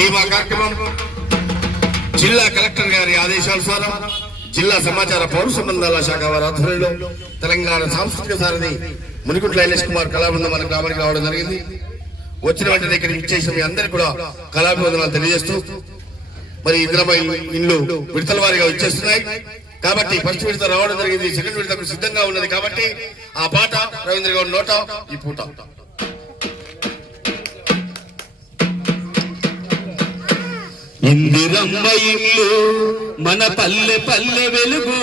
ఈ మా కార్యక్రమం జిల్లా కలెక్టర్ గారి ఆదేశానుసారం జిల్లా సమాచార పౌర సంబంధాల శాఖ వారి ఆధ్వర్యంలో తెలంగాణ సాంస్కృతిక సారథి మునికుంట్ల ఎల్ఎస్ కుమార్ కళాబృందం మన గ్రామానికి రావడం జరిగింది. వచ్చిన వెంటనే ఇక్కడికి ఇచ్చేసిన మీ అందరికీ కూడా కళాభివందనాలు తెలియజేస్తూ మరి ఇందిరమ్మ ఇల్లు విడతల వారిగా ఇచ్చేస్తున్నాయి కాబట్టి ఫస్ట్ విడత రావడం జరిగింది. సెకండ్ విడతకు సిద్ధంగా ఉన్నది కాబట్టి ఆ పాట రవీంద్ర గౌడ్ నోట ఈ పూట. ఇందిరమ్మ ఇల్లు మన పల్లె పల్లె వెలుగు,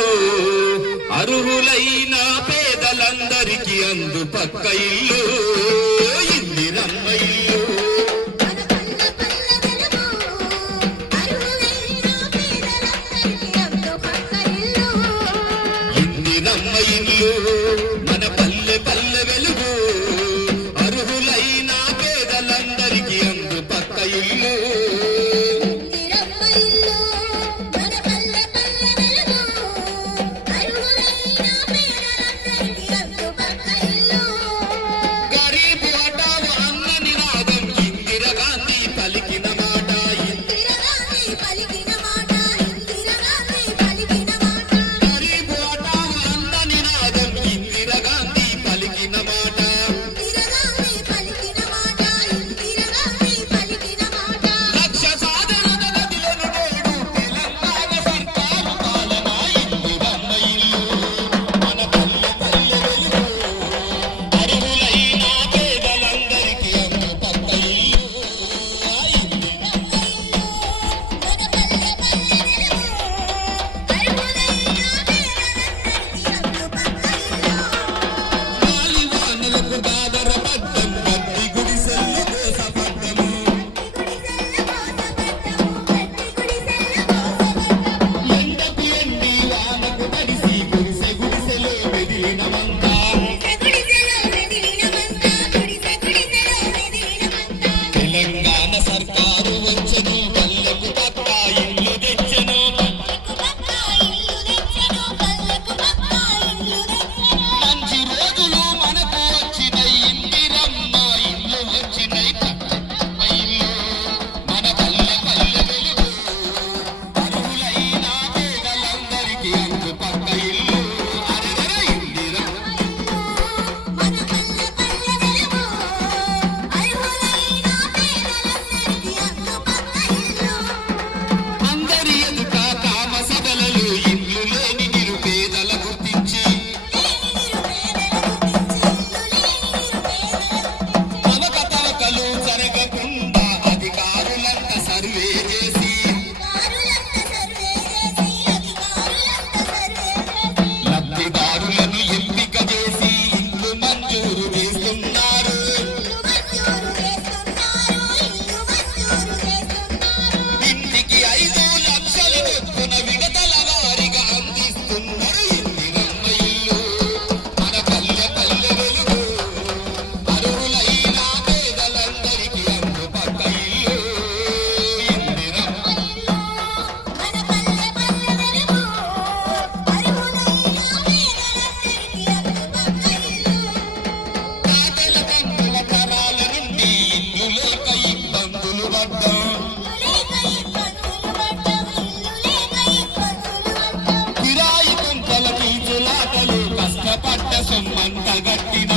అర్హులైన పేదలందరికీ అందు పక్క ఇల్లు. ఇందిరమ్మ ఇల్లు ఇందిరమ్మ ఇల్లు మన పల్లె పల్లె వెలుగు, అర్హులైన పేదలందరికీ అందు పక్క ఇల్లు. కష్టపడ్డ సొమ్మంత గట్టిన